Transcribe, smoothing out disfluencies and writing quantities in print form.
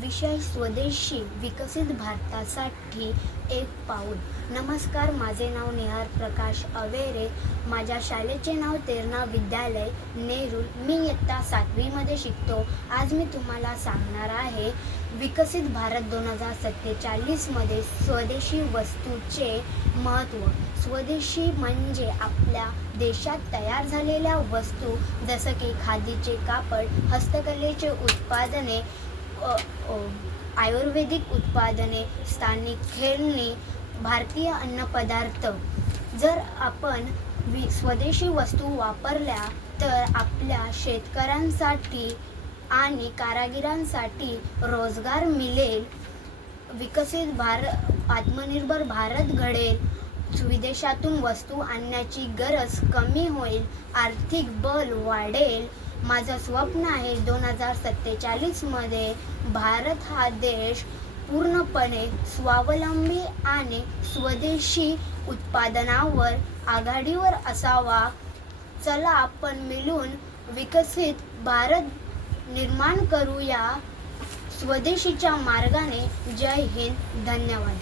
विषय स्वदेशी विकसित भारतासाठी एक पाऊल. नमस्कार, माझे नाव निहार प्रकाश अवेरे. माझ्या शाळेचे नाव तेरणा विद्यालय नेरूळ. मी इयत्ता 7वीमध्ये शिकतो. आज मी तुम्हाला सांगणार आहे विकसित भारत 2047मध्ये स्वदेशी वस्तूचे महत्त्व. स्वदेशी म्हणजे आपल्या देशात तयार झालेल्या वस्तू, जसं की खादीचे कापड, हस्तकलेचे उत्पादने, आयुर्वेदिक उत्पादने, स्थानिक खेळणी, भारतीय अन्नपदार्थ. जर आपण स्वदेशी वस्तू वापरल्या तर आपल्या शेतकऱ्यांसाठी आणि कारागिरांसाठी रोजगार मिळेल. विकसित भारत, आत्मनिर्भर भारत घडेल. विदेशातून वस्तू आणण्याची गरज कमी होईल. आर्थिक बल वाढेल. माझं स्वप्न आहे 2047मध्ये भारत हा देश पूर्णपणे स्वावलंबी आणि स्वदेशी उत्पादनावर आघाडीवर असावा. चला आपण मिळून विकसित भारत निर्माण करूया स्वदेशीच्या मार्गाने. जय हिंद. धन्यवाद.